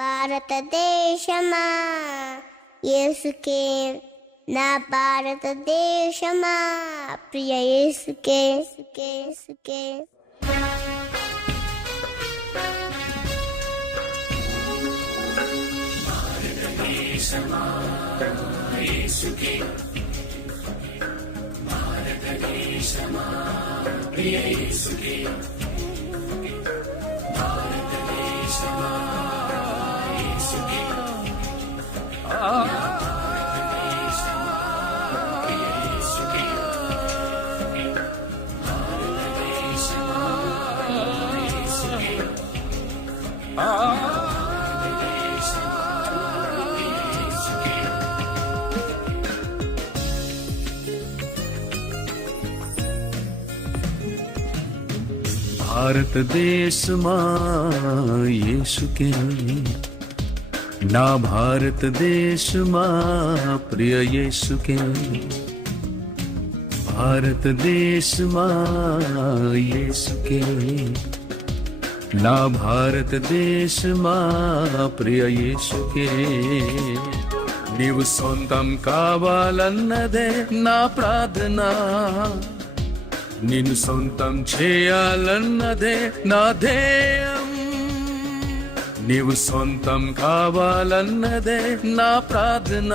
భారతదేశమా యేసుకే, నా భారతదేశమా ప్రియ యేసుకే, యేసుకే, యేసుకే. భారతదేశమా యేసుకే, భారతదేశమా ప్రియ యేసుకే, భారతదేశమా యేసుకే, భారతదేశమా ప్రియ యేసుకే, భారతదేశమా యేసుకే, భారతదేశమా యేసుకే, నా భారతదేశమా ప్రియ యేసుకే, భారతదేశమా యేసుకే, నా భారతదేశమా ప్రియ యేసుకే. నీవు సొంతం కావాలన్నదే నా ప్రార్థన, నిన్ను సొంతం చేయాలన్నదే నా ధ్యేయం. నీవు సొంతం కావాలన్నదే నా ప్రార్థన,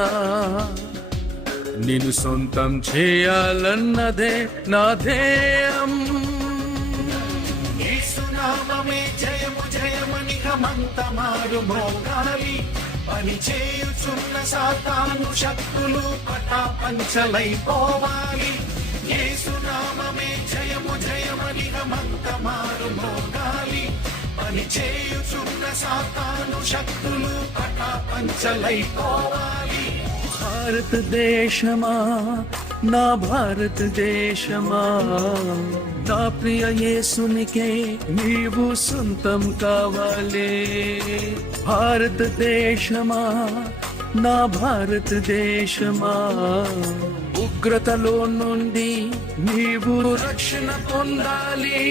నిన్ను సొంతం చేయాలన్నదే నా ధ్యేయం. యేసునామమే జయము జయమని హమంతమారు మోగాలి, పని చేయుచున్న సాతాను శక్తులు పటాపంచలైపోవాలి. యేసునామమే జయము జయమని హమంతమారు మోగాలి, పని చేయుచున్న సాతాను శక్తులు పటాపంచలైపోవాలి. భారతదేశమా, నా భారతదేశమా, నా ప్రియ యేసునికే నీవు సొంతం కావాలి. భారతదేశమా, నా భారతదేశమా, ఉగ్రతలో నుండి నీవు రక్షణ పొందాలి.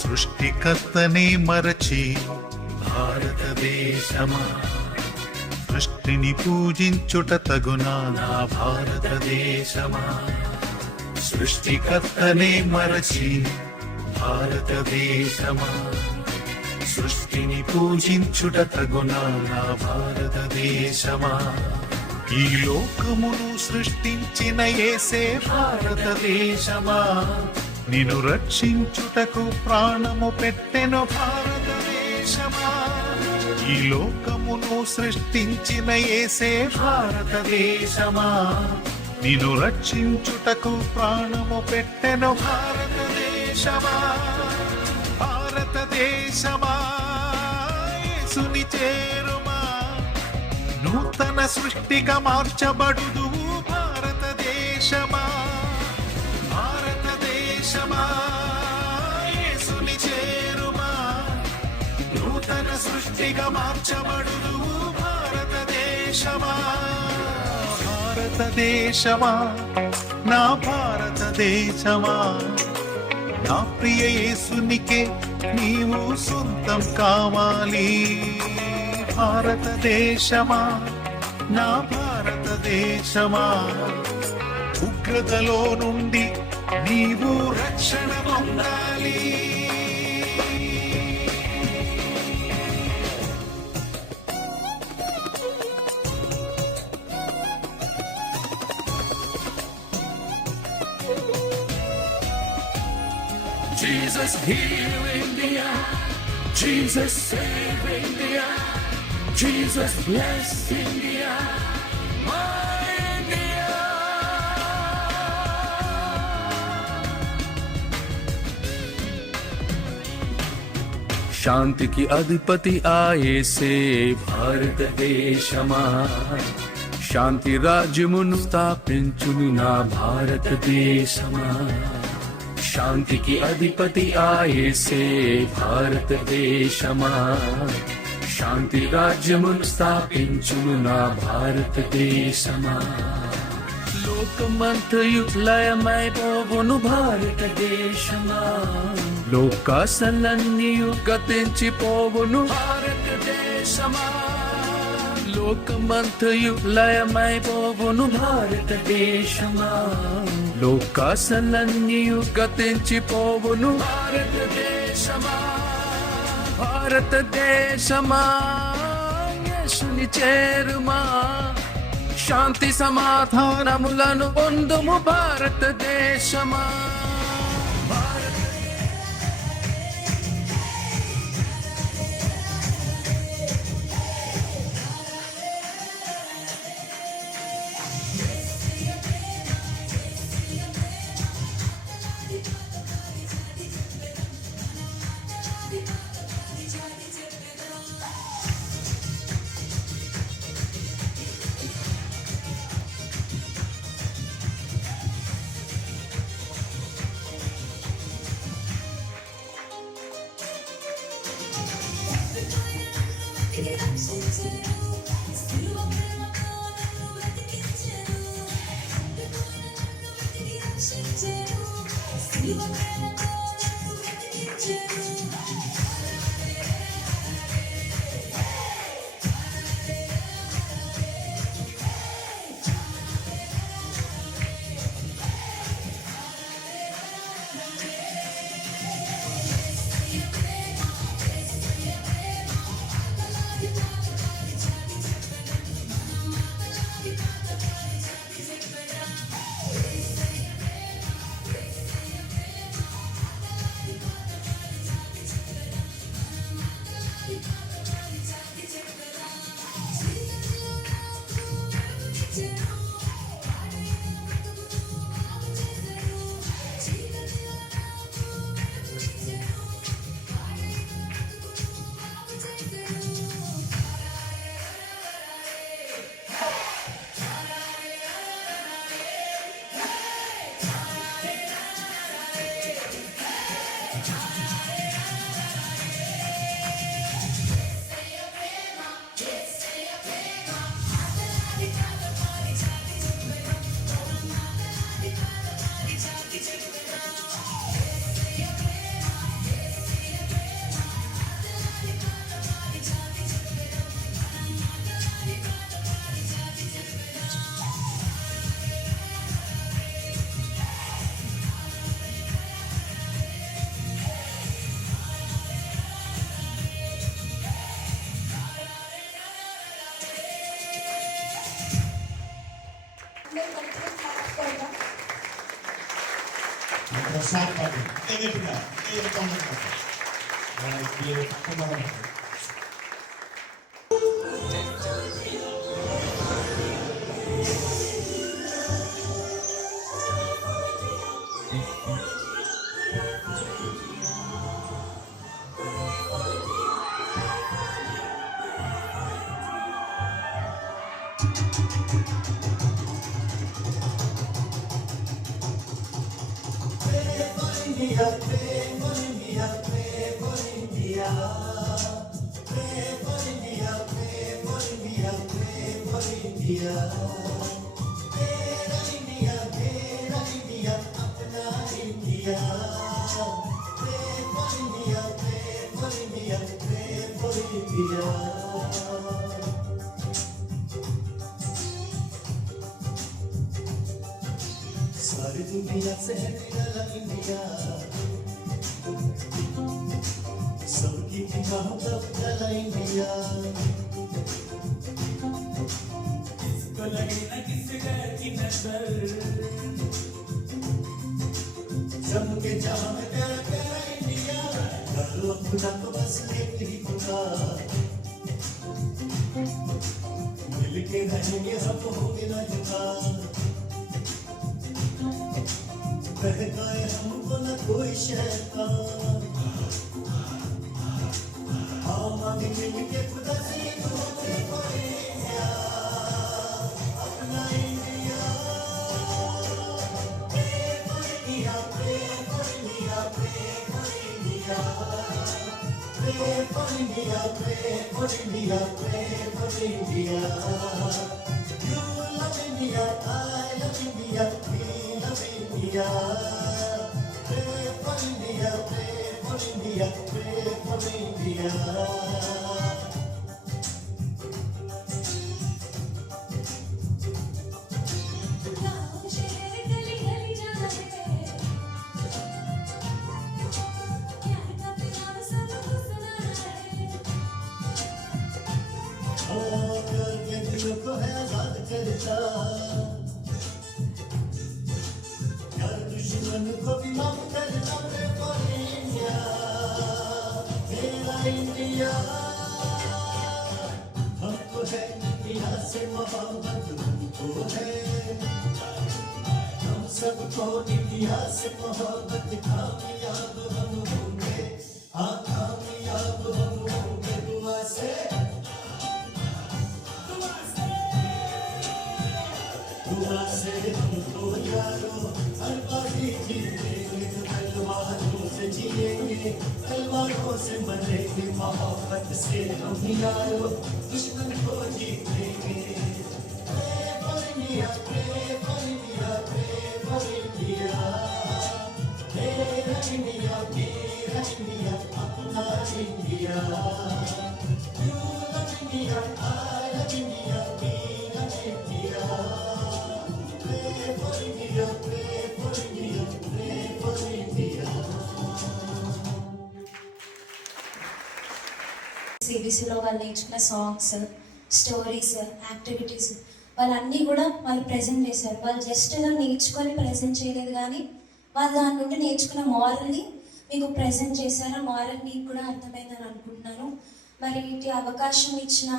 సృష్టికర్తనే మరచి భారతదేశమా, సృష్టిని పూజించుట తగునా నా భారతదేశమా. సృష్టికర్తనే మరచి భారతదేశమా, సృష్టిని పూజించుట తగునా నా భారతదేశమా. ఈ లోకమును సృష్టించిన యేసే భారతదేశమా, నిన్ను రక్షించుటకు ప్రాణము పెట్టెను భారతదేశమా. ఈ లోకమును సృష్టించిన యేసే భారతదేశమా, నిన్ను రక్షించుటకు ప్రాణము పెట్టెను భారతదేశమా. భారతదేశమా యేసుని చేరుమా, నూతన సృష్టిగా మార్చబడుదు భారతదేశమా. భారతదేశమా యేసుని చేరుమా, నూతన సృష్టిగా మార్చబడుదు భారతదేశమా. భారతదేశమా, నా భారతదేశమా, నా ప్రియ యేసునికే నీవు సొంతం కావాలి. భారతదేశమా, నా భారతదేశమా, ఉగ్రతలో నుండి నీవు రక్షణ పొందాలి. Jesus heal India, Jesus save India, Jesus bless India, my India. శాంతికి అధిపతి ఆయేసే భారతదేశమా, శాంతి రాజ్యమును స్థాపించును నా భారతదేశమా. శాంతికి అధిపతి ఆయేసే భారతదేశమా, శాంతి రాజ్యమును స్థాపించును నా భారతదేశమా. లోకమంతయు లయమైపోవును భారతదేశమా, లోకాసలన్నీయు గతించిపోవును భారతదేశమా. లోకమంతయు లయమైపోవును భారతదేశమా, లోకాసలన్నీయు గతించిపోవును భారతదేశమా. భారతదేశమా యేసుని చేరుమా, శాంతి సమాధానములను పొందుము భారతదేశమా. ప్రసాద్ ఎదుటిగా सारी दुनिया से है निराला इंडिया, सबकी निगाहों का उजाला इंडिया। इसको लगे न किसी गैर की नजर, चमके जहां में तेरा प्यारा इंडिया। कर लो खुदा को बस एक ही पुकार, मिलके रहेंगे हम होंगे ना जुदा, बहकाए हमको न कोई शैतान। हाँ मांगे मिलके खुदा से दुआ करें इंडिया, अपना India. Pray for India, pray for India, pray for India. Pray for India, pray for India, pray for India. You love India, I love India, we love India. Pray for India, pray for India, pray for India. गाँव शहर गली गली जाना है, प्यार का पैगाम सबको सुनाना है। हाँ प्यार के दिलों को है आजाद करता, प्यार दुश्मन को भी माफ करता। Pray for India, मेरा इंडिया। हमको है इंडिया से मोहब्बत, हमको है हम सबको इंडिया से मोहब्बत। कामयाब हम होंगे, हाँ कामयाब हम होंगे दुआ से। दुआ से हमको यारो हर बारी जीतेंगे, तलवारों से जिएंगे, तलवारों से मरेंगे, मोहब्बत से हम यारो दुश्मन को जीतेंगे। Pray for India, pray for India, pray for India. मेरा इंडिया, मेरा इंडिया, अपना India. You love India, I love India, we love India. Pray for India, pray for India, pray for India. సిబిసిలో వాళ్ళు నేర్చుకున్న సాంగ్స్, స్టోరీస్, యాక్టివిటీస్ వాళ్ళన్నీ కూడా వాళ్ళు present చేశారు. వాళ్ళు జస్ట్ ఏదో నేర్చుకొని ప్రజెంట్ చేయలేదు, కానీ వాళ్ళు దాని నుండి నేర్చుకున్న మారల్ని మీకు ప్రజెంట్ చేశారు. మారల్ మీకు కూడా అర్థమైందని అనుకుంటున్నాను. మరి ఇటు అవకాశం ఇచ్చిన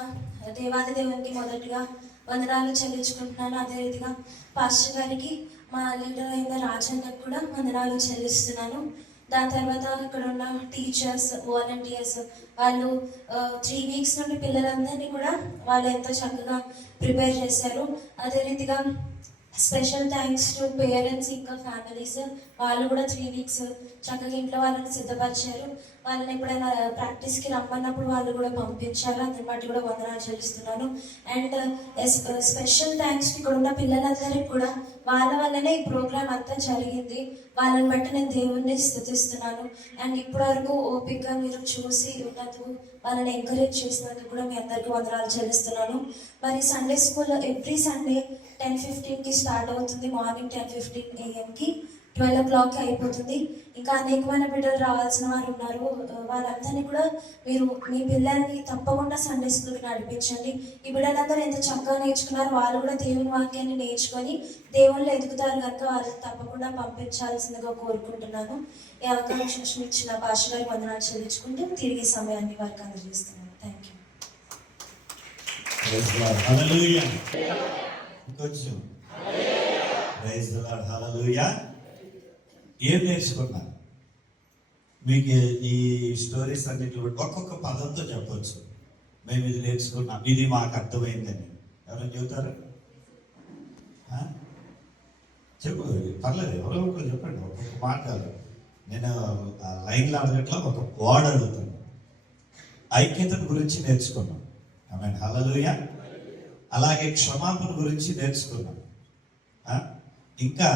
దేవాది దేవునికి మొదటిగా వందనాలు చెల్లించుకుంటున్నాను. అదే రీతిగా పాస్టర్ గారికి, మా లీడర్ అయిన రాజన్నకు కూడా వందనాలు చెల్లిస్తున్నాను. దాని తర్వాత ఇక్కడ ఉన్న టీచర్స్, వాలంటీర్స్ వాళ్ళు 3 వీక్స్ నుండి పిల్లలందరినీ కూడా వాళ్ళు ఎంతో చక్కగా ప్రిపేర్ చేశారు. అదే రీతిగా స్పెషల్ థ్యాంక్స్ టు పేరెంట్స్, ఇంకా ఫ్యామిలీస్. వాళ్ళు కూడా 3 వీక్స్ చక్కగా ఇంట్లో వాళ్ళని సిద్ధపరిచారు. వాళ్ళని ఎప్పుడైనా ప్రాక్టీస్కి రమ్మన్నప్పుడు వాళ్ళు కూడా పంపించారు. అందరి బట్టి కూడా వందనాలు చెల్లిస్తున్నాను. అండ్ స్పెషల్ థ్యాంక్స్ ఇక్కడ ఉన్న పిల్లలందరికీ కూడా వాళ్ళ వల్లనే ఈ ప్రోగ్రామ్ అంతా జరిగింది. వాళ్ళని బట్టి నేను దేవుణ్ణి స్తుతిస్తున్నాను. అండ్ ఇప్పటి వరకు ఓపిక మీరు చూసి ఉన్నందుకు, వాళ్ళని ఎంకరేజ్ చేసినందుకు కూడా మీ అందరికీ వందనాలు చెల్లిస్తున్నాను. మరి సండే స్కూల్ ఎవ్రీ సండే 10:15కి స్టార్ట్ అవుతుంది. మార్నింగ్ 10:15 AM-కి 12 o'clock అయిపోతుంది. ఇంకా అనేకమైన బిడ్డలు రావాల్సిన వారు ఉన్నారు. వాళ్ళందరినీ కూడా మీరు మీ పిల్లల్ని తప్పకుండా సండే స్కూల్కి నడిపించండి. ఈ బిడ్డలందరూ ఎంత చక్కగా నేర్చుకున్నారు. వాళ్ళు కూడా దేవుని వాక్యాన్ని నేర్చుకొని దేవుళ్ళు ఎదుగుతారు కనుక వాళ్ళని తప్పకుండా పంపించాల్సిందిగా కోరుకుంటున్నాను. ఈ అవకాశం ఇచ్చిన పాస్టర్ గారికి వందనాలు చెల్లించుకుంటూ తిరిగి సమయాన్ని వారికి అందజేస్తున్నాను. Thank you. Praise God. Hallelujah. ఇంకొంచెం ప్రైజ్ ది లార్డ్. హల్లెలూయా. ఏం నేర్చుకున్నారు? మీకు ఈ స్టోరీస్ అన్నింటిలో ఒక్కొక్క పదంతో చెప్పొచ్చు. మేము ఇది నేర్చుకున్నాం, ఇది మాకు అర్థమైందని. ఎవరైనా చెబుతారా? చెప్పు, పర్లేదు, ఎవరో ఒకరు చెప్పండి. ఒక్కొక్క మాట కాదు, నేను లైన్లో అడగట్లా, ఒక వర్డ్ అడుగుతాను. ఐక్యతను గురించి నేర్చుకున్నాం. ఆమేన్. హల్లెలూయా. అలాగే క్షమాపణ గురించి నేర్చుకున్నాం. ఇంకా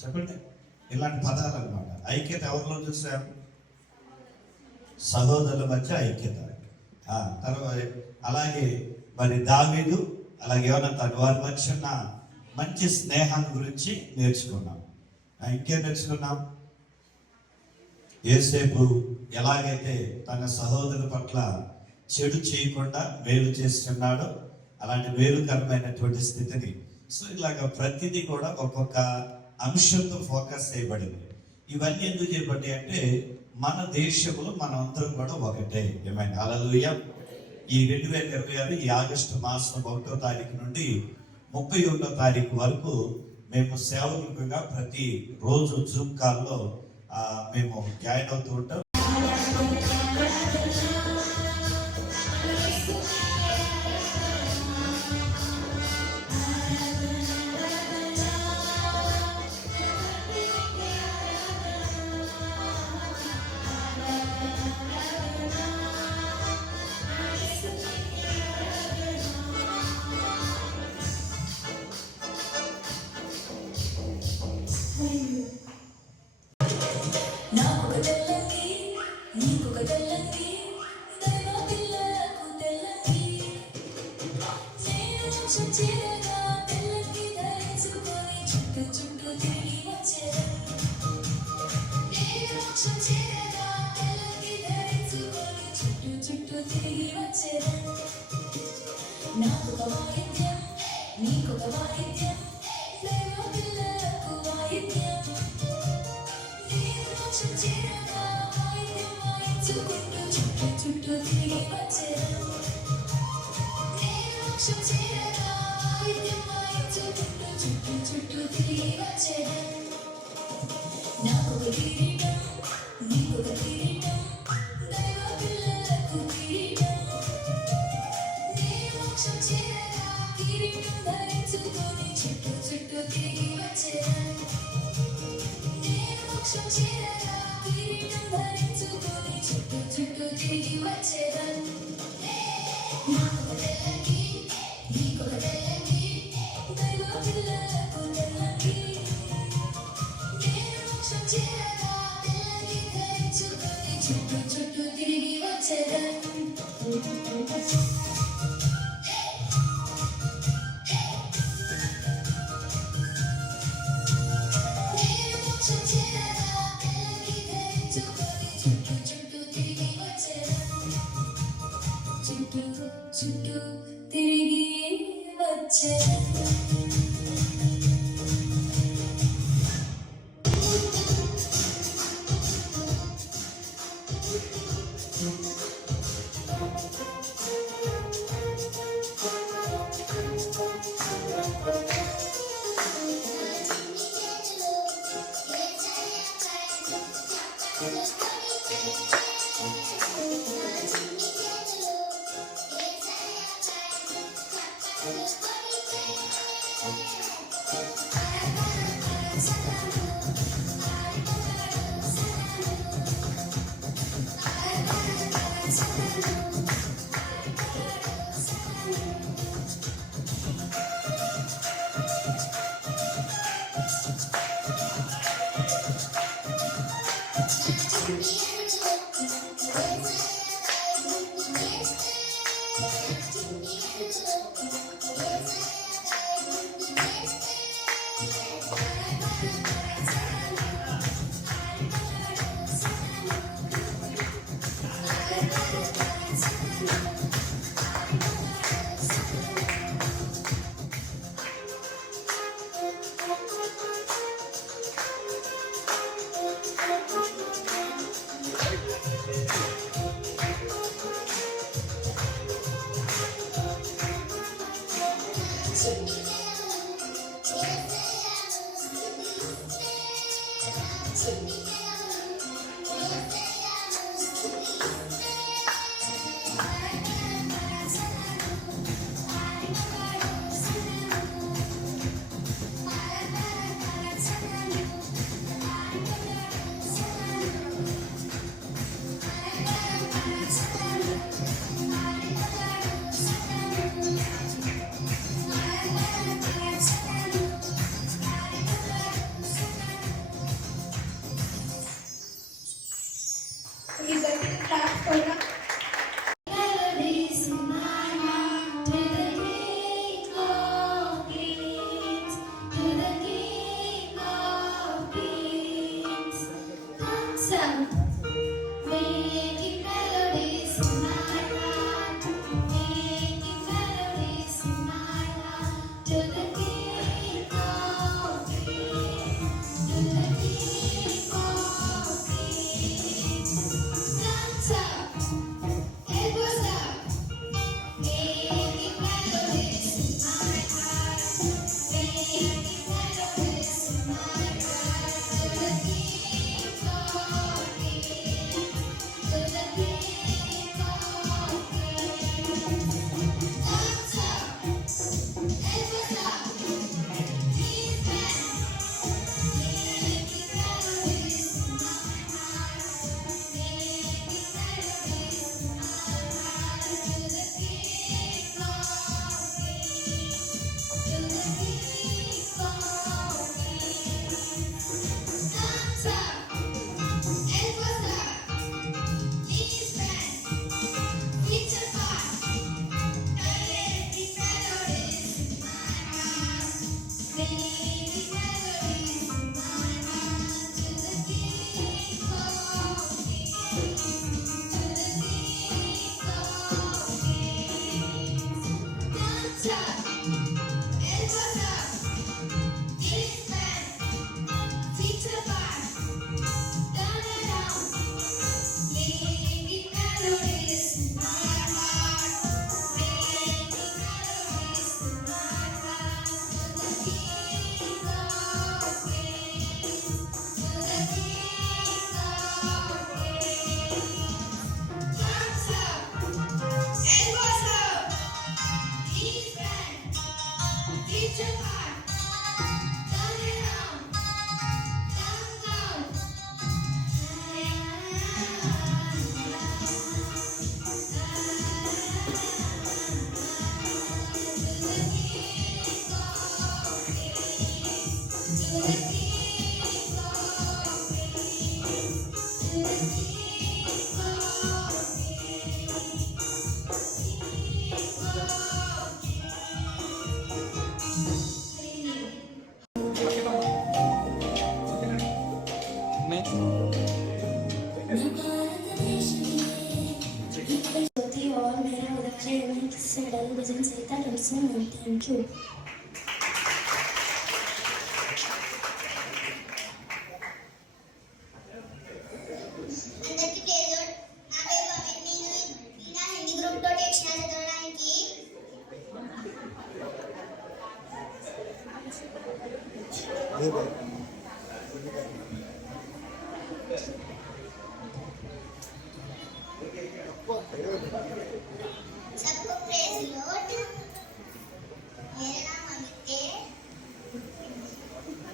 చెప్పండి, ఇలాంటి పదాలు అన్నమాట. ఐక్యత ఎవరిలో చూసాం? సహోదరుల మధ్య ఐక్యత. తర్వాత అలాగే మరి దావీదు, అలాగే యోనాతాను, వారి మధ్య ఉన్న మంచి స్నేహాన్ని గురించి నేర్చుకున్నాం. ఇంకేం నేర్చుకున్నాం? యేసేపు ఎలాగైతే తన సహోదరుల పట్ల చెడు చేయకుండా మేలు చేస్తున్నాడో అలాంటి మేలుకరమైనటువంటి స్థితిని. సో ఇలాగ ప్రతిదీ కూడా ఒక్కొక్క అంశంతో ఫోకస్ చేయబడింది. ఇవన్నీ ఎందుకు చేయబడ్డాయి అంటే మన దేశంలో మనం అందరం కూడా ఒకటే. ఏమైనా హల్లెలూయా. ఈ 2026 ఈ ఆగస్టు మాసం 1వ తారీఖు నుండి 31వ తారీఖు వరకు మేము సేవకులుగా ప్రతి రోజు జూమ్ కాల్లో మేము జాయిన్ అవుతూ ఉంటాం. నాకొక తెల్లంగి నీకొక తెల్లంగి దైవ పిల్లకు తెల్లంగి నేను చీరగా తెల్లంగి ధరించుకొని చుట్టూ చుట్టూ తిరిగి వచ్చేదా నేను చీరగా తెల్లంగి ధరించుకొని చుట్టూ చుట్టూ తిరిగి వచ్చేదా నాకొక వాయిద్యం నీకొక వాయిద్యం దైవ పిల్లకు వాయిద్యం చీరగా వాయిద్యం వాయించుకుంటూ చుట్టూ చుట్టూ తిరిగి వచ్చేదా నేను చీరగా వాయిద్యం వాయించుకుంటూ చుట్టూ చుట్టూ తిరిగి వచ్చేదా నాకొక కిరీటం నీకొక కిరీటం దైవ పిల్లలకు కిరీటం నేను చీరగా కిరీటం ధరించుకొని చుట్టూ చుట్టూ తిరిగి వచ్చేదా చీరగా కిరీటం ధరించుకొని చుట్టూ చుట్టూ తిరిగి వచ్చేదన్ నాకొక తెల్లంగి నీకొక తెల్లంగి దైవ పిల్లకు తెల్లంగి నేను చీరగా తెల్లంగి ధరించుకొని చుట్టూ చుట్టూ తిరిగి వచ్చేదన్ చుట్టూ తిరిగి వచ్చే Reach your heart. Turn it around. Down, down. ज्योति और मेरा उदाहरण है किससे डल भजन सहिता थैंक यू. అందరికీ పేరు నా పేరు అమిత్. నేను నా హిందీ గ్రూప్ తోటి వచ్చిన చదవడానికి. सबको प्रेज लॉर्ड. मेरा नाम अमित है.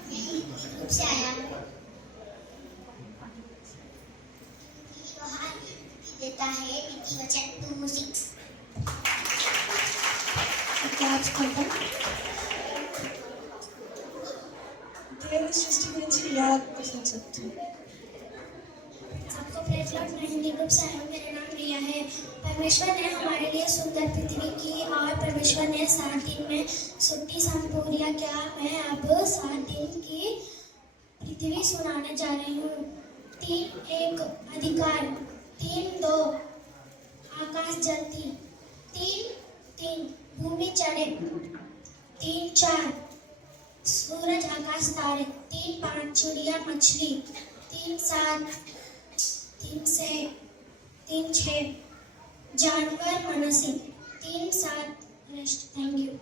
मैं हिंदी ग्रुप से आया हूँ. देता है नीति वचन 2:6. దేవుని సృష్టి గురించి ఎలా ప్రశ్నించవచ్చు. सबको प्रेज लॉर्ड. मैं हिंदी ग्रुप से आया हूँ. मेरा नाम रिया है. परमेश्वर ने हमारे लिए सुंदर पृथ्वी की और परमेश्वर ने 7 दिन में छुट्टी संपूर्या. क्या मैं अब 7 दिन की पृथ्वी सुनाने जा रही हूँ. 3:1 अधिकार. 3:2 आकाश जलती. 3:3 भूमि चढ़े. 3:4 सूरज आकाश तारे. 3:5 चिड़िया मछली. 3:7 3:6 जानवर मनुष्य. 3:7 रेस्ट. Thank you.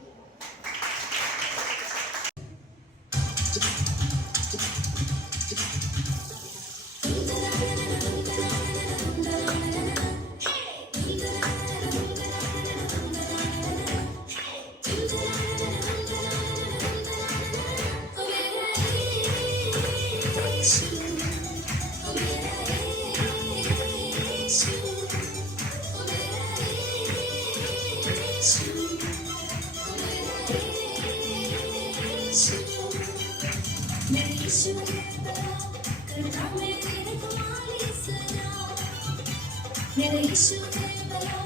मेरे यीशु ने बला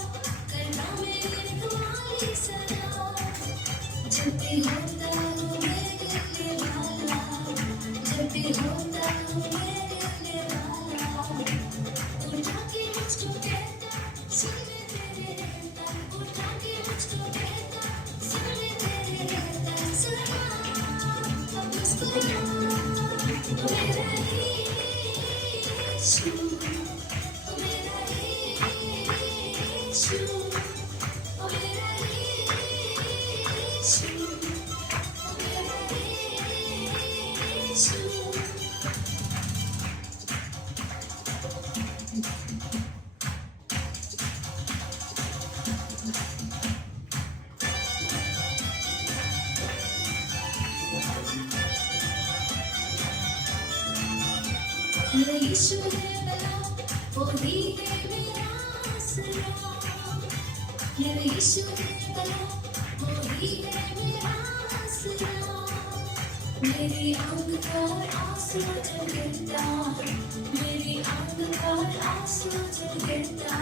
करना मेरे तुम्हारी सदा. जब भी होता हूँ मेरे लिए वाला. जब भी होता हूँ मेरे लिए वाला. उठा के मुझको कहता सुन ले तेरे रहता. उठा के मुझको कहता सुन ले तेरे रहता. सुना मुस्कुरा मेरा यीशु. मेरा यीशु है मेरा, वो ही है मेरा आसरा. मेरा यीशु है मेरा, वो ही है मेरा आसरा. मेरी आंख पर आंसू जल गिरता. मेरी आंख पर आंसू जल गिरता.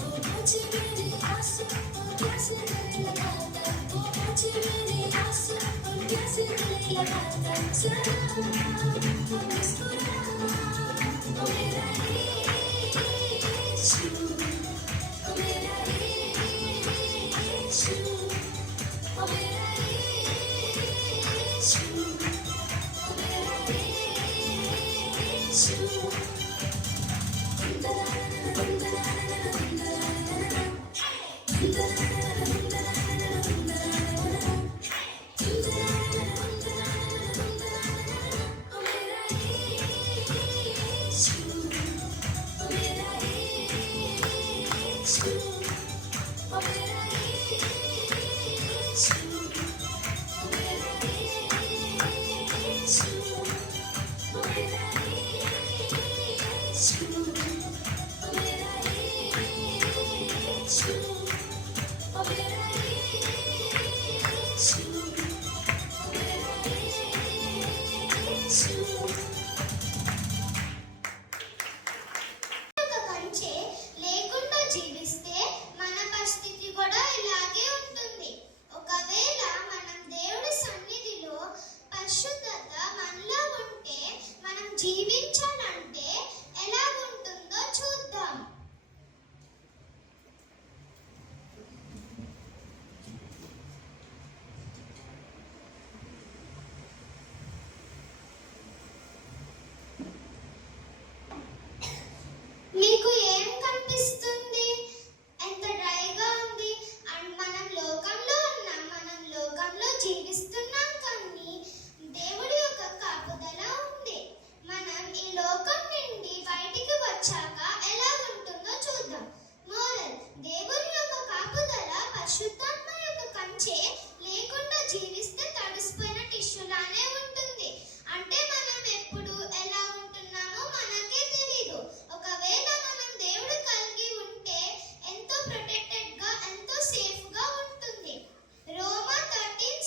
वो मुझे मेरी आंसू और कैसे गले लगाता. वो मुझे मेरी आंसू और कैसे गले लगाता. सदा मुस्कुरा मेरा यीशु. मेरा यीशु. मेरा यीशु. मेरा यीशु. मेरा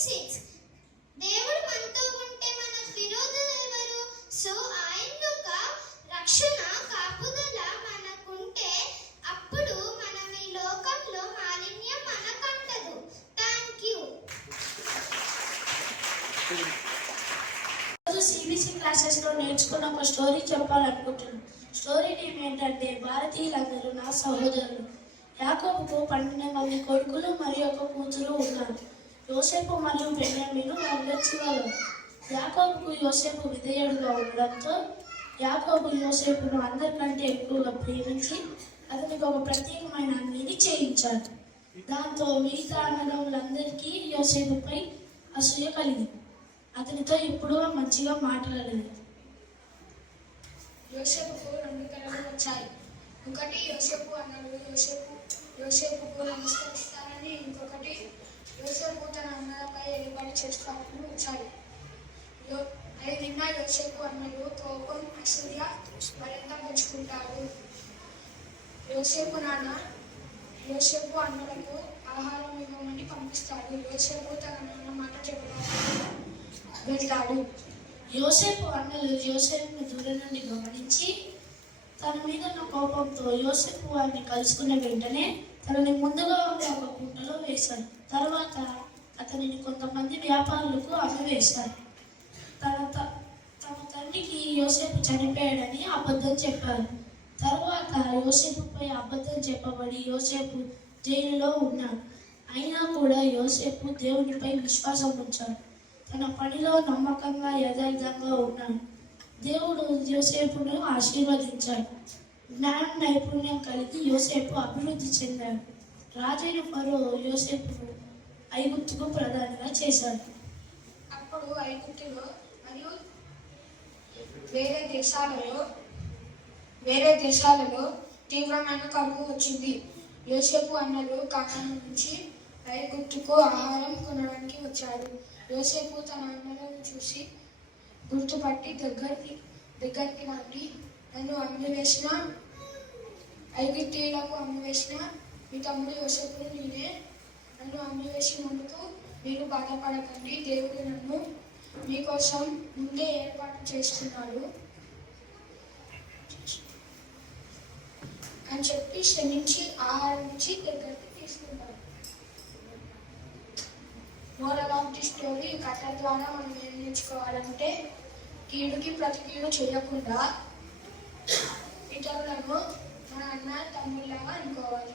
6. దేవుడు మనతో ఉంటే మనకు విరోధులు ఎవరు? సో ఆయన యొక్క రక్షణ కాపుదల మనకుంటే అప్పుడు మనం ఈ లోకంలో మాలిన్యం మనకంటదు. Thank you. సిబిసి క్లాసెస్లో నేర్చుకున్న ఒక స్టోరీ చెప్పాలనుకుంటున్నాను. స్టోరీ నేమ్ ఏంటంటే భారతీయులందరూ నా సహోదరులు. యాకోబుకు 12 మంది కొడుకులు మరియు ఒక కూతురు ఉన్నారు. యోసేపు మరియు బెన్యామీను వారిలో చివరు. యాకోబుకు యోసేపు విధేయుడుగా ఉండడంతో యాకోబు యోసేపును అందరికంటే ఎక్కువగా ప్రేమించి అతనికి ఒక ప్రత్యేకమైన అన్నిని చేయించాడు. దాంతో మిగతా అన్నదమ్ములందరికీ యోసేపుపై అసూయ కలిగింది. అతనితో ఇప్పుడు మంచిగా మాట్లాడలేదు. యోసేపుకు 2 కలలు వచ్చాయి. ఒకటి యోసేపు అన్నాడు యోసేపుకు నమస్కరిస్తానని, ఇంకొకటి యోసేపు తన అన్నలపై ఎలుబడి చేస్తానని వచ్చాయి. అది విన్న యోసేపు అన్నలు కోపం, అసూయ మరింత పెంచుకుంటాడు. యోసేపు అన్నలకు ఆహారం ఇవ్వమని పంపిస్తాడు. యోసేపు తన నాన్న మాట చెప్పడానికి వెళ్తాడు. యోసేపు అన్నలు యోసేపును దూరం నుండి గమనించి తన మీద ఉన్న కోపంతో యోసేపు వారిని కలుసుకున్న వెంటనే తనని ముందుగా ఉండే ఒక కుంటలో వేశాడు. తర్వాత అతనిని కొంతమంది వ్యాపారులకు అమ్మవేశాడు. తమ తండ్రికి యోసేపు చనిపోయాడని అబద్ధం చెప్పారు. తర్వాత యోసేపుపై అబద్ధం చెప్పబడి యోసేపు జైలులో ఉన్నాడు. అయినా కూడా యోసేపు దేవునిపై విశ్వాసం ఉంచాడు. తన పనిలో నమ్మకంగా యథార్థంగా ఉన్నాడు. దేవుడు యోసేపును ఆశీర్వదించాడు. జ్ఞానం, నైపుణ్యం కలిగి యోసేపు అభివృద్ధి చెందాడు. రాజైన ఫరో యోసేపును ఐగుప్తుకు ప్రధానిగా చేశాడు. అప్పుడు ఐగుప్తులో మరియు వేరే దేశాలలో తీవ్రమైన కరువు వచ్చింది. యోసేపు అన్నలు కనాను నుంచి ఐగుప్తుకు ఆహారం కొనడానికి వచ్చాడు. యోసేపు తన అన్నలను చూసి గుర్తుపట్టి దగ్గరికి రండి, నన్ను అమ్మివేసిన ఐగుప్తీయులకు అమ్మివేసిన మీ తమ్ముడు యోసేపును నేనే. నన్ను అమ్మివేసినందుకు మీరు బాధపడకండి. దేవుడు నన్ను మీకోసం ముందే ఏర్పాటు చేసుకున్నాడు అని చెప్పి క్షమించి ఆహారం ఇచ్చి దగ్గరికి తీసుకుంటాడు. మోరల్ ఆఫ్ ది స్టోరీ, కథ ద్వారా మనం ఏం నేర్చుకోవాలంటే కీడుకి ప్రతి కీడు చేయకుండా ఇతరులను మన అన్న తమ్ముళ్ళగా అనుకోవాలి.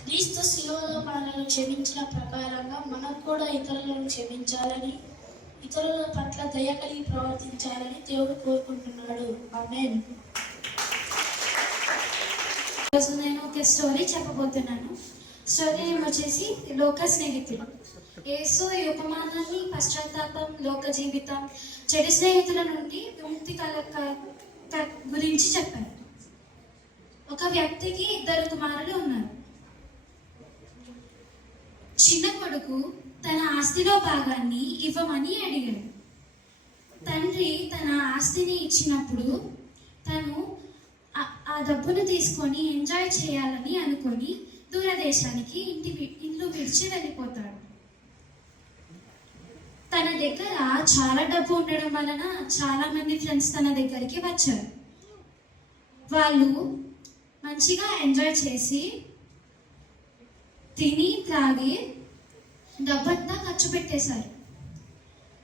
క్రీస్తు శిలువలో మనలను క్షమించిన ప్రకారంగా మనకు కూడా ఇతరులను క్షమించాలని, ఇతరుల పట్ల దయ కలిగి ప్రవర్తించాలని దేవుడు కోరుకుంటున్నాడు. ఆమేన్. ఈరోజు నేను ఒక స్టోరీ చెప్పబోతున్నాను. స్టోరీ నేమ్ వచ్చేసి లోక స్నేహితులు. యేసు ఈ ఉపమానాన్ని పశ్చాత్తాపం, లోక జీవితం, చెడు స్నేహితుల నుండి విముక్తి గురించి చెప్పారు. ఒక వ్యక్తికి 2 కుమారులు ఉన్నారు. చిన్న కొడుకు తన ఆస్తిలో భాగాన్ని ఇవ్వమని అడిగాడు. తండ్రి తన ఆస్తిని ఇచ్చినప్పుడు తను ఆ డబ్బును తీసుకొని ఎంజాయ్ చేయాలని అనుకొని దూరదేశానికి ఇల్లు విడిచి వెళ్ళిపోతాడు. తన దగ్గర చాలా డబ్బు ఉండడం వలన చాలా మంది ఫ్రెండ్స్ తన దగ్గరికి వచ్చారు. వాళ్ళు మంచిగా ఎంజాయ్ చేసి తిని త్రాగి డబ్బంతా ఖర్చు పెట్టేశారు.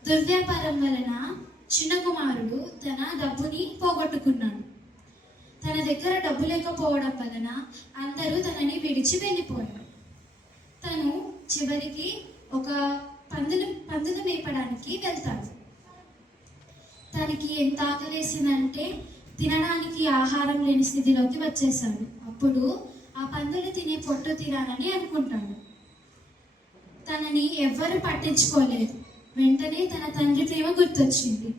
దుర్వ్యాపారం వలన చిన్న కుమారుడు తన డబ్బుని పోగొట్టుకున్నాడు. తన దగ్గర డబ్బు లేకపోవడం వలన అందరూ తనని విడిచి వెళ్ళిపోయారు. తను చివరికి ఒక పందును మేపడానికి వెళ్తాడు. తనకి ఎంత ఆకలేసిందంటే తినడానికి ఆహారం లేని స్థితిలోకి వచ్చేసాడు. అప్పుడు ఆ పందులు తినే పొట్టు తినాలని అనుకుంటాడు. తనని ఎవ్వరు పట్టించుకోలేదు. వెంటనే తన తండ్రి ప్రేమ గుర్తొచ్చింది.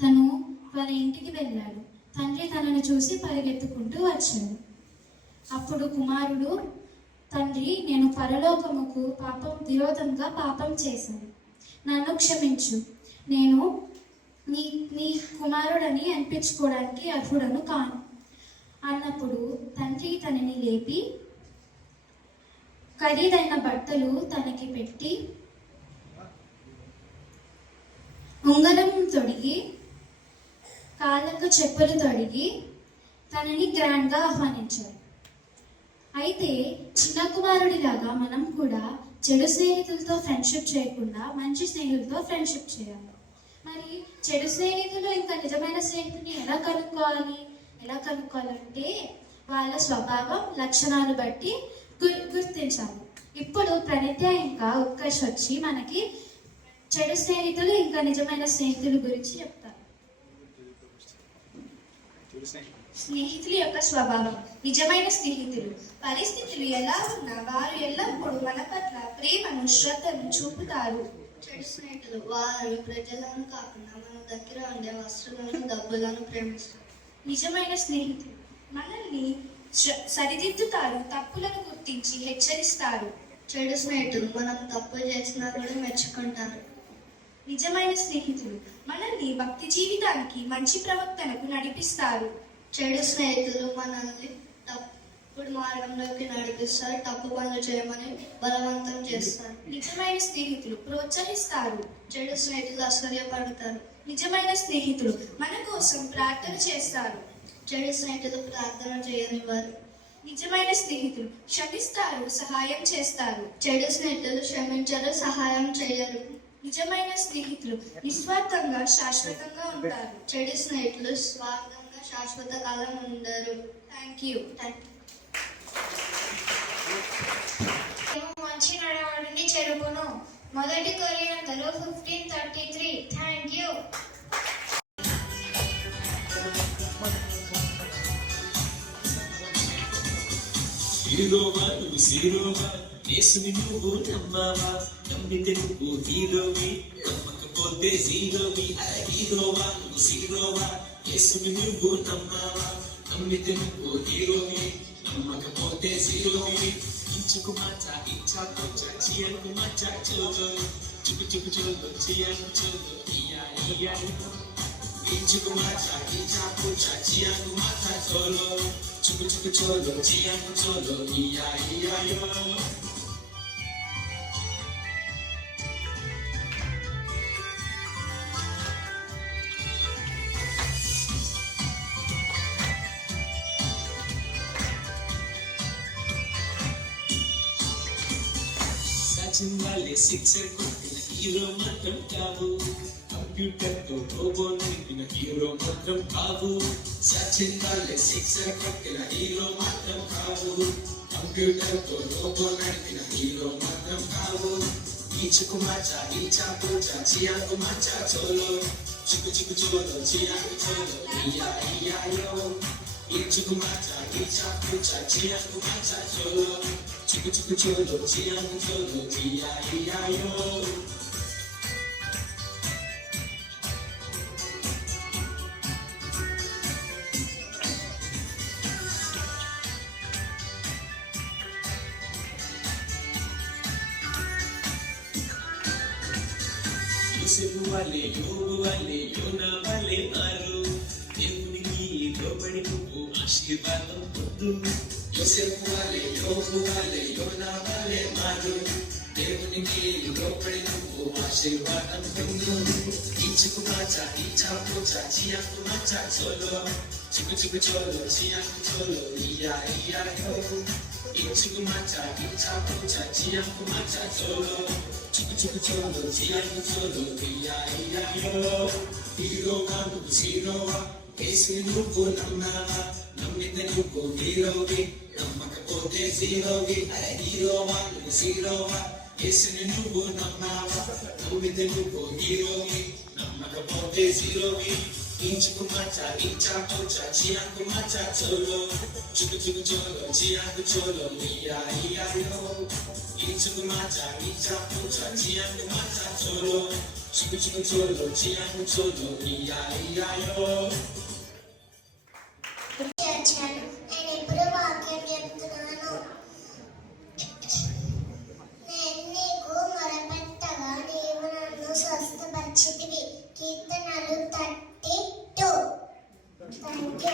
తను వాళ్ళ ఇంటికి వెళ్ళాడు. తండ్రి తనను చూసి పరిగెత్తుకుంటూ వచ్చాడు. అప్పుడు కుమారుడు, తండ్రి, నేను పరలోకముకు విరోధంగా పాపం చేశాను, నన్ను క్షమించు, నేను నీ కుమారుడని అనిపించుకోవడానికి అర్హుడను కాను అన్నప్పుడు తండ్రి తనని లేపి ఖరీదైన బట్టలు తనకి పెట్టి ఉంగరం తొడిగి కాళ్ళకు చెప్పులు తొడిగి తనని గ్రాండ్గా ఆహ్వానించారు. అయితే చిన్న కుమారుడిలాగా మనం కూడా చెడు స్నేహితులతో ఫ్రెండ్షిప్ చేయకుండా మంచి స్నేహితులతో ఫ్రెండ్షిప్ చేయాలి. మరి చెడు స్నేహితులు ఇంకా నిజమైన స్నేహితుని ఎలా కనుక్కోవాలంటే వాళ్ళ స్వభావం లక్షణాలు బట్టి గుర్తించాలి. ఇప్పుడు ప్రణిత్య ఇంకా ఉత్కర్ష్ వచ్చి మనకి చెడు స్నేహితులు ఇంకా నిజమైన స్నేహితుల గురించి చెప్తారు. స్నేహితుల యొక్క స్వభావం. నిజమైన స్నేహితులు పరిస్థితులు ఎలా ఉన్నా వారు ఎల్లప్పుడూ మన పట్ల ప్రేమను శ్రద్ధను చూపుతారు. చెడు స్నేహితులు వారు ప్రజలను కాకుండా మన దగ్గర ఉండే వస్తువులను డబ్బులను ప్రేమిస్తారు. నిజమైన స్నేహితులు మనల్ని సరిదిద్దుతారు, తప్పులను గుర్తించి హెచ్చరిస్తారు. చెడు స్నేహితులు మనం తప్పు చేసినా కూడా మెచ్చుకుంటారు. నిజమైన స్నేహితులు మనల్ని భక్తి జీవితానికి మంచి ప్రవర్తనకు నడిపిస్తారు. చెడు స్నేహితులు మనల్ని తప్పుడు మార్గంలోకి నడిపిస్తారు, తప్పు పనులు చేయమని బలవంతం చేస్తారు. నిజమైన స్నేహితులు ప్రోత్సహిస్తారు. చెడు స్నేహితులు అసూయపడతారు. నిజమైన స్నేహితులు మన కోసం ప్రార్థన చేస్తారు. చెడు స్నేహితులు ప్రార్థన చేయనివారు. నిజమైన స్నేహితులు క్షమిస్తారు, సహాయం చేస్తారు. చెడు స్నేహితులు క్షమించరు, సహాయం చేయరు. నిజమైన స్నేహితులు నిస్వార్థంగా శాశ్వతంగా ఉంటారు. చెడు స్నేహితులు స్వార్థంగా శాశ్వత కాలం ఉండరు. Thank you. మంచి నడవడిని చెరుపును. 1 కొరింథీయులు 15:33. Thank you. హీరోవా నువ్వు హీరోవా, యేసుని నువ్వు నమ్మావా, నమ్మితే నువ్వు హీరోవి, నమ్మకపోతే జీరోవి. హీరోవా నువ్వు హీరోవా, యేసుని నువ్వు నమ్మావా, నమ్మితే నువ్వు హీరోవి, నమ్మకపోతే జీరోవి. ఇంచుకు మాచా ఇచ్చా కొంచా చియకు మాచా చోలో, చుకు చుకు చోలో చియకు చోలో ఇయా ఇయా. ఇంచుకు మాచా ఇచ్చా కొంచా చియకు మాచా చోలో, చుకు చుకు చోలో చియకు చోలో ఇయా ఇయా యో. సచిన్ వాళ్ళే సిక్సర్ కొట్టిన హీరో మాత్రం కావు, కంప్యూటర్ తో రోబో నడిపిన హీరో మాత్రం కావు. సచిన్ వాళ్ళే సిక్సర్ కొట్టిన హీరో మాత్రం కావు, కంప్యూటర్ తో రోబో నడిపిన హీరో మాత్రం కావు. ఈచుకు మాచా ఈచా పోచా చియాకు మాచా చోలో, చుకు చుకు చోలో చియాకు చోలో ఇయా ఇయా యో. ఈచుకు మాచా ఈచా పోచా చియాకు మాచా చోలో, చుకు చుకు చోలో చియాకు చోలో ఇయా ఇయా యో. యోసేపు వలె యోబు వలె యోనా వలె మారు, దేవునికి లోబడి నువ్వు ఆశీర్వాదం పొందు. యోసేపు వలె యోబు వలె యోనా వలె మారు, దేవునికి లోబడి నువ్వు ఆశీర్వాదం పొందు. ఈచుకు మాచా ఈచా పోచా చియాకు మాచా చోలో, చుకు చుకు చోలో చియాకు చోలో ఇయా ఇయా యో. ఈచుకు మాచా ఈచా పోచా చియాకు మాచా చోలో, చుకు చుకు చోలో చియాకు చోలో ఇయా ఇయా యో. హీరోవా నువ్వు హీరోవా, యేసుని నువ్వు నమ్మావా, నమ్మితే నువ్వు హీరోవి, నమ్మకపోతే జీరోవి. హీరోవా నువ్వు హీరోవా, యేసుని నువ్వు నమ్మావా, నమ్మితే నువ్వు హీరోవి, నమ్మకపోతే జీరోవి. ఇంచుకు మాచా ఇంచా పోచా చియాకు మాచా చోలో, చుకు చుకు చోలో చియాకు చోలో ఇయా ఇయా యో. ఇంచుకు మాచా ఇంచా పోచా చియాకు మాచా చోలో, చుకు చుకు చోలో చియాకు చోలో ఇయా ఇయా యో. నేను ఎప్పుడు వాక్యం చెప్తున్నాను. నేను నీకు మొరపెట్టగా నీవు నన్ను స్వస్థపరిచితివి. కీర్తనలు 32. Thank you.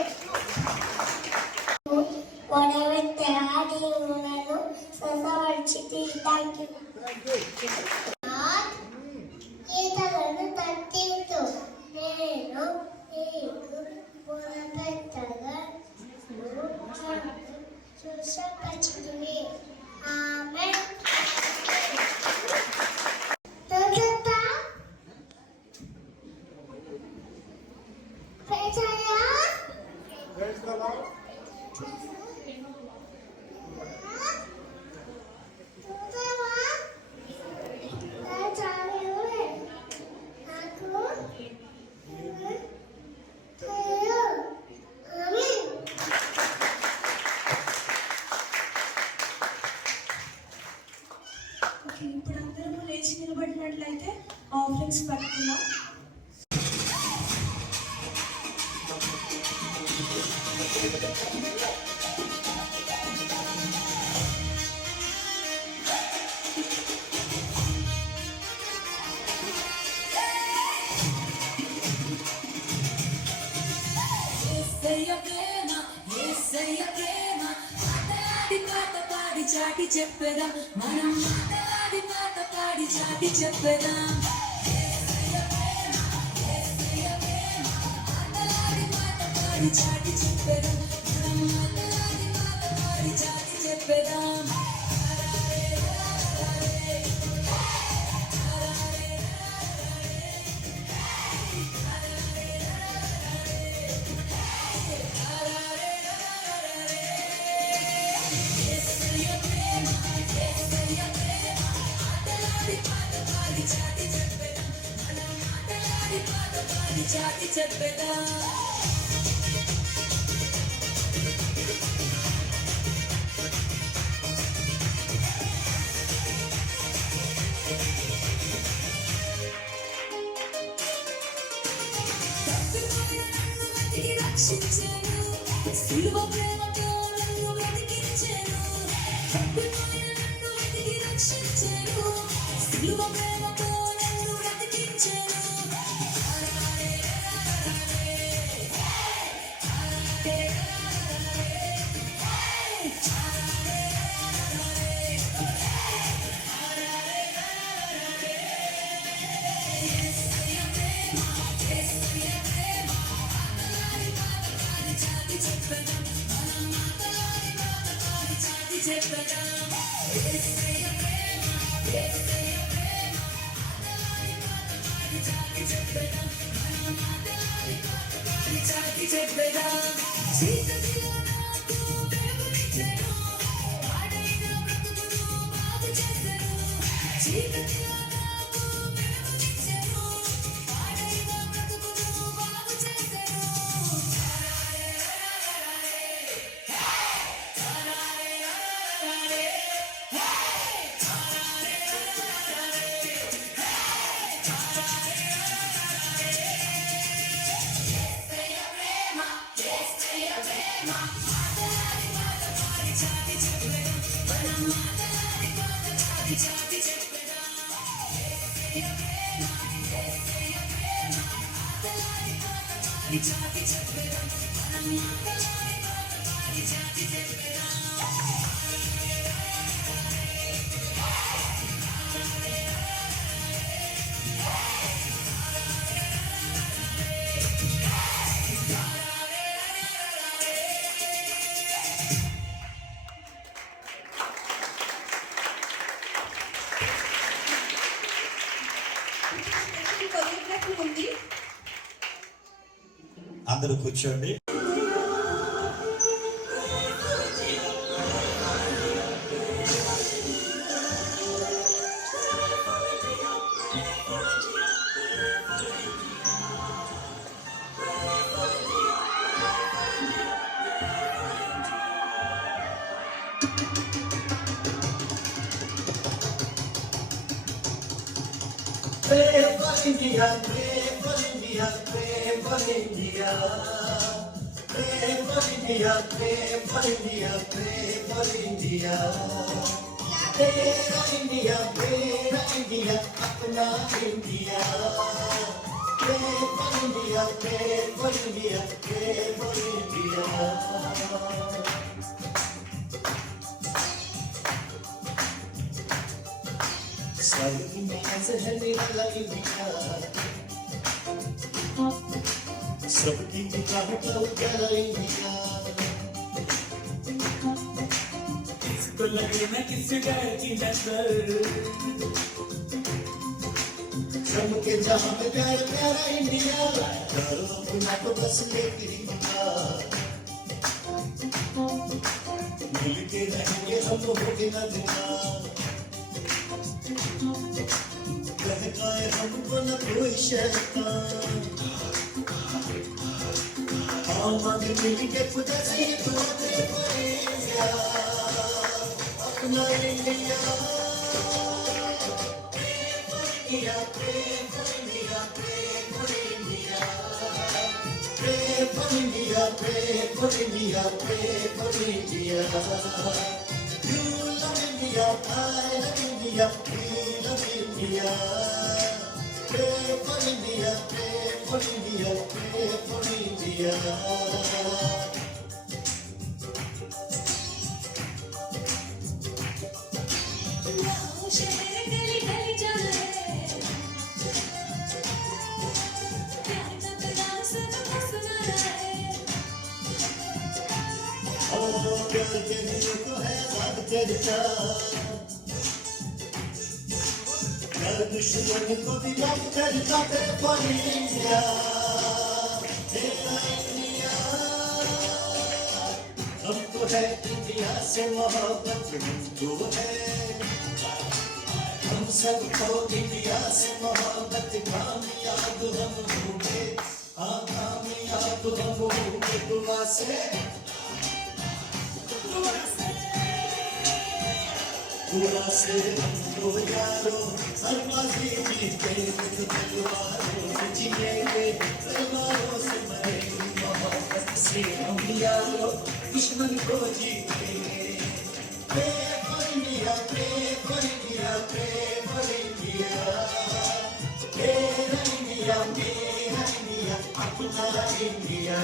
మొరపెట్టగా నీవు నన్ను స్వస్థపరిచితివి. Thank you. కీర్తనలు 32. అయితే ఆఫరింగ్స్ పట్టుకున్నాం. చాటి చెప్పేదా మనం మాట్లాడి పాట పాడి చాటి చెప్పేదా చాటి చెప్పేదా మనం మాట్లాడి పాట పాడి చాటి చెప్పేదా చాటి చెప్పేదా రక్షించాను సిలువ ప్రేమతో నన్ను బ్రతికించాను నన్ను వెతికి రక్షించాను సిలువ ప్రేమతో నన్ను బ్రతికించాను అందరూ కూర్చోండి. Pray for India, pray for India, pray for India. Pray for India, pray for India, pray for India. Tera India, tera India, apna India. Pray for India, pray for India, pray for India. Sabi mein zehni wala India. सबकी निगाह का उजाला India इसको लगे न किसी डर की नजर चमके जहां पे प्यारा प्यारा इंडिया करो अपना तो बस लेके इंडिया मिलके रहेंगे हम होगे ना दुआ कहकाए हमको न कोई शैतान आवाज़ मिलके खुदा से दुआ करेंगे अपना India India, pray for India, pray for India. Pray for India, pray for India, pray for India. You love India, I love India, we love India. Pray for India, pray for India, pray for India. शहर गली गली जाना है प्यार का पैगाम सबको सुनाना है प्यार के लिए तो है सब चर्चा, प्यार दुश्मन को भी याद करता है for India, तेरा इंडिया। हमको है इंडिया से मोहब्बत, हमको है हम सबको इंडिया से मोहब्बत। कामयाब हम होंगे, हाँ कामयाब हम होंगे दुआ से। दुआ से हमको यारो हर बाजी जीते, तलवारों से जीएंगे, तलवारों से मरेंगे, मोहब्बत से हम यारो दुश्मन को जीतेंगे। Pray for India, pray for India, pray for India. Mera India, apna India.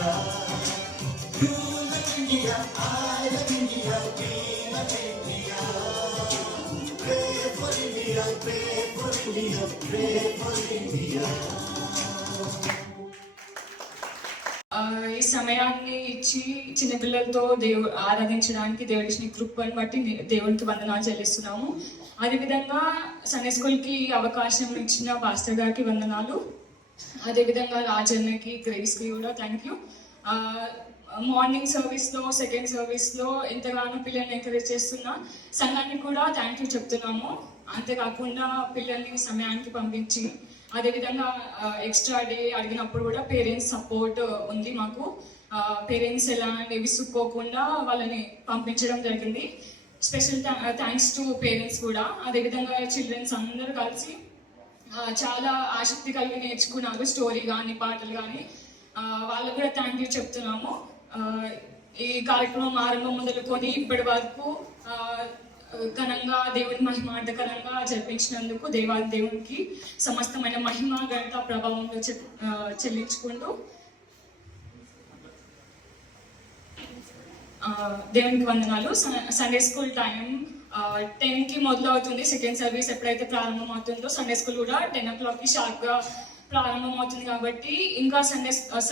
You love India, I love India, we love India. Pray for India, pray for India, pray for India. ఈ సమయాన్ని ఇచ్చి చిన్నపిల్లలతో ఆరాధించడానికి దేవుడి ఇచ్చిన కృపను బట్టి దేవునికి వందనాలు చెల్లిస్తున్నాము. అదేవిధంగా సండే స్కూల్కి అవకాశం ఇచ్చిన పాస్టర్ గారికి వందనాలు, అదేవిధంగా రాజన్నకి గ్రేస్కి కూడా థ్యాంక్ యూ. మార్నింగ్ సర్వీస్లో సెకండ్ సర్వీస్లో ఎంతగానో పిల్లల్ని ఎంకరేజ్ చేస్తున్న సంఘానికి కూడా థ్యాంక్ యూ చెప్తున్నాము. అంతేకాకుండా పిల్లల్ని సమయానికి పంపించి అదేవిధంగా ఎక్స్ట్రా డే అడిగినప్పుడు కూడా పేరెంట్స్ సపోర్ట్ ఉంది మాకు. పేరెంట్స్ ఎలా విసుక్కోకుండా వాళ్ళని పంపించడం జరిగింది. స్పెషల్ థ్యాంక్స్ టు పేరెంట్స్ కూడా. అదేవిధంగా చిల్డ్రన్స్ అందరూ కలిసి చాలా ఆసక్తి కలిగి నేర్చుకున్నారు, స్టోరీ కానీ పాటలు కానీ. వాళ్ళకు కూడా థ్యాంక్ యూ చెప్తున్నాము. ఈ కార్యక్రమం ఆరంభం మొదలుకొని ఇప్పటి వరకు ఘనంగా దేవుని మహిమార్థకరంగా జరిపించినందుకు దేవునికి సమస్తమైన మహిమ ఘనత ప్రభావంలో చెల్లించుకుంటూ దేవునికి వందనాలు. సండే స్కూల్ టైం 10కి మొదలవుతుంది. సెకండ్ సర్వీస్ ఎప్పుడైతే ప్రారంభం అవుతుందో సండే స్కూల్ కూడా 10 o'clockకి షార్ప్గా ప్రారంభం అవుతుంది. కాబట్టి ఇంకా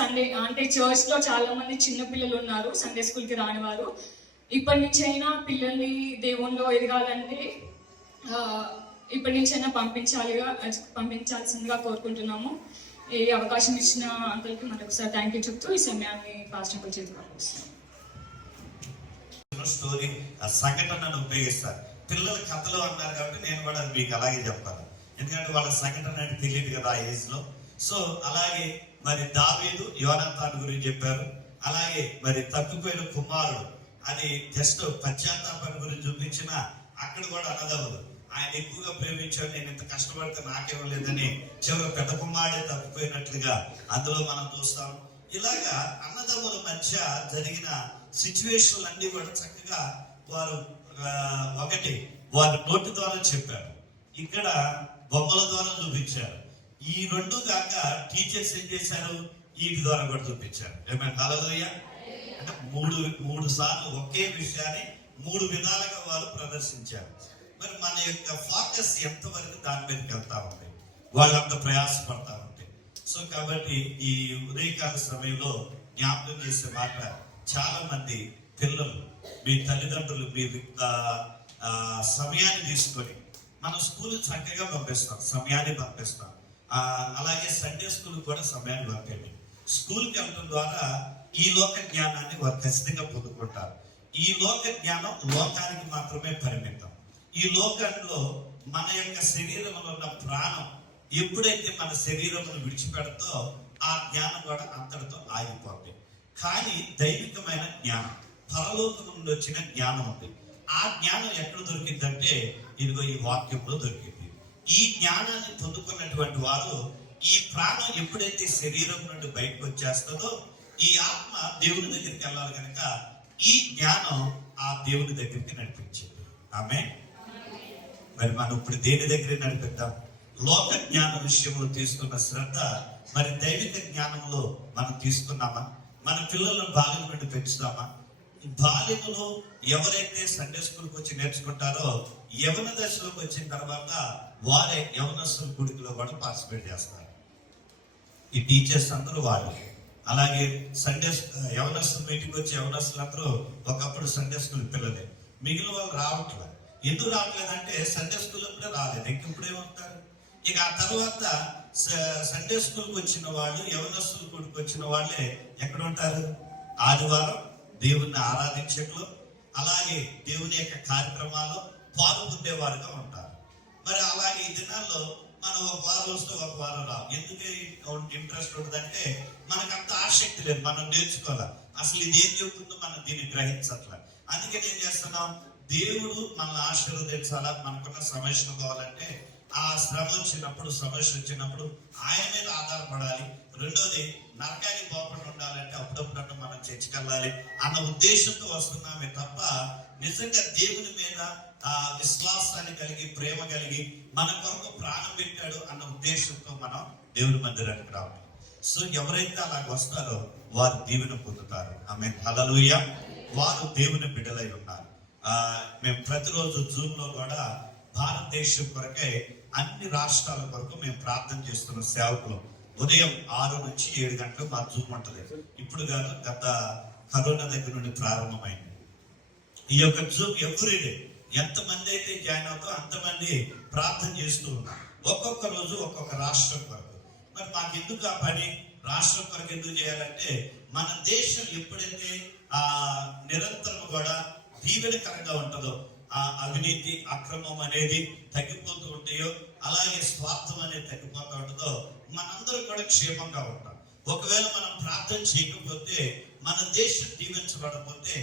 సండే అంటే చర్చ్లో చాలా మంది చిన్న పిల్లలు ఉన్నారు సండే స్కూల్కి రాని వారు. ఇప్పటి నుంచి అయినా పిల్లల్ని దేవుణ్ణిలో ఎదగాలంటే ఇప్పటి నుంచి అయినా పంపించాల్సిందిగా కోరుకుంటున్నాము. ఈ అవకాశం ఇచ్చిన అంకుల్కి మరొకసారి థ్యాంక్ యూ చెప్తూ ఈ సమయాన్ని పాస్టర్ అంకుల్ చేతికి స్టోరీ సంఘటనను ఉపయోగిస్తారు. పిల్లలు కథలు అన్నారు కాబట్టి నేను కూడా మీకు అలాగే చెప్తాను, ఎందుకంటే వాళ్ళ సంఘటన అంటే తెలియదు కదా ఆ ఏజ్ లో. సో అలాగే మరి దావీదు యోనాతాను గురించి చెప్పారు. అలాగే మరి తప్పిపోయిన కుమారుడు అది జస్ట్ పశ్చాత్తాపాన్ని గురించి చూపించిన అక్కడ కూడా అన్నదమ్ములు ఆయన ఎక్కువగా ప్రేమించాడు, నేను ఇంత కష్టపడితే నాకేం లేదని చివరి పెద్ద కుమారుడే తప్పిపోయినట్లుగా అందులో మనం చూస్తాం. ఇలాగా అన్నదమ్ముల మధ్య జరిగిన సిచ్యువేషన్లు అన్ని కూడా చక్కగా వారు ఒకటి వారి నోటి ద్వారా చెప్పారు, ఇక్కడ బొమ్మల ద్వారా చూపించారు. ఈ రెండు కాక టీచర్స్ ఏం చేశారు, వీటి ద్వారా కూడా చూపించారు. ఏమైనా హల్లెలూయా. అంటే మూడు సార్లు ఒకే విషయాన్ని 3 విధాలుగా వారు ప్రదర్శించారు. మరి మన యొక్క ఫోకస్ ఎంతవరకు దాని మీదకి వెళ్తా ఉంది, వాళ్ళంత ప్రయాసపడతా ఉంటాయి. సో కాబట్టి ఈ ఉదయకాల సమయంలో జ్ఞాపకం చేసే మాట, చాలా మంది పిల్లలు మీ తల్లిదండ్రులు మీ సమయాన్ని తీసుకొని మన స్కూల్ చక్కగా పంపిస్తాం, సమయాన్ని పంపిస్తాం. అలాగే సండే స్కూల్ కూడా సమయాన్ని పంపండి. స్కూల్కి వెళ్ళడం ద్వారా ఈ లోక జ్ఞానాన్ని వారు ఖచ్చితంగా పొందుకుంటారు. ఈ లోక జ్ఞానం లోకానికి మాత్రమే పరిమితం. ఈ లోకంలో మన యొక్క శరీరంలో ఉన్న ప్రాణం ఎప్పుడైతే మన శరీరమును విడిచిపెడతో ఆ జ్ఞానం కూడా అంతటితో ఆగిపోతుంది. కానీ దైవికమైన జ్ఞానం, పరలోకం నుండి వచ్చిన జ్ఞానం ఉంది. ఆ జ్ఞానం ఎక్కడ దొరికిందంటే ఇదిగో ఈ వాక్యంలో దొరికింది. ఈ జ్ఞానాన్ని పొందుకున్నటువంటి వారు ఈ ప్రాణం ఎప్పుడైతే శరీరం నుండి బయటకు వచ్చేస్తుందో ఈ ఆత్మ దేవుని దగ్గరికి వెళ్ళాలి కనుక ఈ జ్ఞానం ఆ దేవుని దగ్గరికి నడిపించింది. ఆమేన్. మరి మనం ఇప్పుడు దేని దగ్గర నడిపిద్దాం? లోక జ్ఞాన విషయంలో తీసుకున్న శ్రద్ధ మరి దైవిక జ్ఞానంలో మనం తీసుకున్నామా? మన పిల్లలను బాల్యం నుండి పెంచుతామా? బాల్యంలో ఎవరైతే సండే స్కూల్కి వచ్చి నేర్చుకుంటారో యవన దశలోకి వచ్చిన తర్వాత వారే యవనస్తుల గుడికిలో కూడా పార్టిసిపేట్ చేస్తారు. ఈ టీచర్స్ అందరూ వాళ్ళు. అలాగే సండే యవనస్తుల మీటింగ్ వచ్చి యవనస్తులందరూ ఒకప్పుడు సండే స్కూల్ పిల్లలే, మిగిలిన వాళ్ళు రావట్లేదు. ఎందుకు రావట్లేదంటే సండే స్కూల్ కూడా రాలేదు, ఇంకెప్పుడు ఏమవుతారు? ఇక ఆ తర్వాత సండే స్కూల్కి వచ్చిన వాళ్ళు యవనస్తుల గుడికి వచ్చిన వాళ్ళే ఎక్కడ ఉంటారు? ఆదివారం దేవుణ్ణి ఆరాధించట్లు, అలాగే దేవుని యొక్క కార్యక్రమాల్లో పాలు పొందేవారుగా ఉంటారు. మరి అలాగే ఈ దినాల్లో మనం ఒక వారం వస్తే ఒక వారం రావు. ఎందుకు ఇంట్రెస్ట్ ఉండదంటే మనకంత ఆసక్తి లేదు, మనం నేర్చుకోవాలి. అసలు ఇది ఏం చెబుతుందో మనం దీన్ని గ్రహించట్లే. అందుకే ఏం చేస్తున్నాం? దేవుడు మనల్ని ఆశీర్వదించాలా, మనకున్న సమస్యలు కావాలంటే ఆ శ్రమ వచ్చినప్పుడు, సమస్య వచ్చినప్పుడు ఆయన మీద ఆధారపడాలి. రెండోది, నరకానికి పోకుండా ఉండాలంటే అప్పుడప్పుడు మనం చర్చకెళ్ళాలి అన్న ఉద్దేశంతో వస్తున్నామే తప్ప నిజంగా దేవుని మీద విశ్వాసాన్ని కలిగి, ప్రేమ కలిగి, మన కొరకు ప్రాణం పెట్టాడు అన్న ఉద్దేశంతో మనం దేవుని మందిరానికి రావాలి. సో ఎవరైతే అలాగ వస్తారో వారు దీవెన పొందుతారు. ఆమేన్. హల్లెలూయా. వారు దేవుని బిడ్డలై ఉన్నారు. మేము ప్రతిరోజు జూన్ లో కూడా భారతదేశం కొరకే అన్ని రాష్ట్రాల కొరకు మేము ప్రార్థన చేస్తున్న సేవకులు ఉదయం 6 నుంచి 7 గంటలు మా జూమ్ ఉంటుంది. ఇప్పుడు కాదు, గత కరోనా దగ్గర నుండి ప్రారంభమైంది ఈ యొక్క జూమ్. ఎవ్రీడే ఎంతమంది అయితే జాయిన్ అవుతో అంతమంది ప్రార్థన చేస్తూ ఉన్నారు. ఒక్కొక్క రోజు ఒక్కొక్క రాష్ట్రం కొరకు. మరి మాకు ఎందుకు ఆ పని? రాష్ట్రం కొరకు ఎందుకు చేయాలంటే మన దేశం ఎప్పుడైతే నిరంతరం కూడా దీవెనకరంగా ఉంటుందో, ఆ అవినీతి, అక్రమం అనేది తగ్గిపోతూ ఉంటాయో, అలాగే స్వార్థం అనేది తగ్గిపోతూ ఉంటుందో మనందరం కూడా క్షేమంగా ఉంటాం. ఒకవేళ మనం ప్రార్థన చేయకపోతే, మన దేశం దీవించబడకపోతే,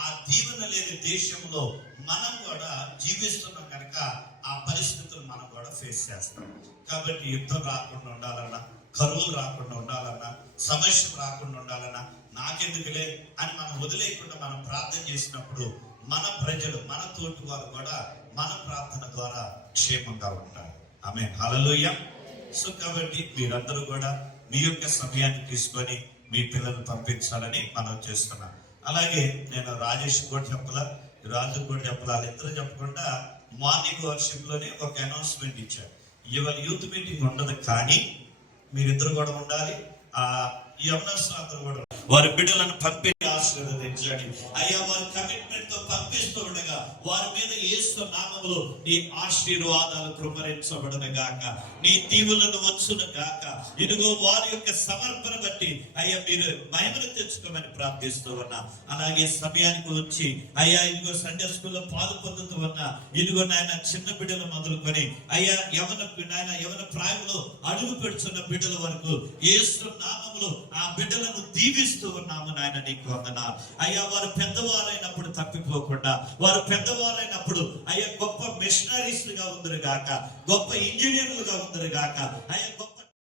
ఆ దీవెన లేని దేశంలో మనం కూడా జీవిస్తున్నాం కనుక ఆ పరిస్థితులు మనం కూడా ఫేస్ చేస్తాం. కాబట్టి యుద్ధం రాకుండా ఉండాలన్నా, కరువులు రాకుండా ఉండాలన్నా, సమస్య రాకుండా ఉండాలన్నా, నాకెందుకులే అని మనం వదిలేయకుండా మనం ప్రార్థన చేసినప్పుడు మన ప్రజలు, మన తోటి వారు కూడా మన ప్రార్థన ద్వారా క్షేమంగా ఉంటారు. ఆమేన్. హల్లెలూయా. సో కాబట్టి మీరందరూ కూడా మీ యొక్క సమయాన్ని తీసుకొని మీ పిల్లలు పంపించాలని మనం చేస్తున్నాం. అలాగే నేను రాజేష్ కూడా చెప్పాలా, రాజు కూడా చెప్పాలా, వాళ్ళిద్దరూ చెప్పకుండా మార్నింగ్ వర్షిప్ లోనే ఒక అనౌన్స్మెంట్ ఇచ్చారు. ఇవాళ యూత్ మీటింగ్ ఉండదు, కానీ మీరిద్దరు కూడా ఉండాలి. ఈ యవనస్తులు అందరూ కూడా వారి బిడ్డలను పంపి ఆశీర్వదించండి అయ్యా. వారి కమిట్మెంట్ తో పంపిస్తూ ఉండగా వారి మీద యేసు నామములో నీ ఆశీర్వాదాలు కృపరించబడును గాక, నీ దీవులను వచ్చును గాక. ఇదిగో వారి యొక్క సమర్పణ బట్టి అయ్యా మీరు మహిమను తెచ్చుకోమని ప్రార్థిస్తూ ఉన్నా. అలాగే సమయానికి వచ్చి అయ్యా ఇదిగో సండే స్కూల్లో పాలు పొందుతూ ఉన్నా. ఇదిగో నాయన చిన్న బిడ్డలు మొదలుకొని అయ్యా యవన ప్రాయంలో అడుగు పెడుతున్న బిడ్డల వరకు యేసు నామములో ఆ బిడ్డలను దీవిస్తూ ఉన్నాము నాయన. నీకు వందనాలు అయ్యా. వారు పెద్దవారైనప్పుడు తప్పిపోకుండా, వారు పెద్దవారైనప్పుడు అయ్యా గొప్ప మిషనరీస్ గా ఉందరు గాక, గొప్ప ఇంజనీర్లుగా ఉందరు గాక, అయ్యా గొప్ప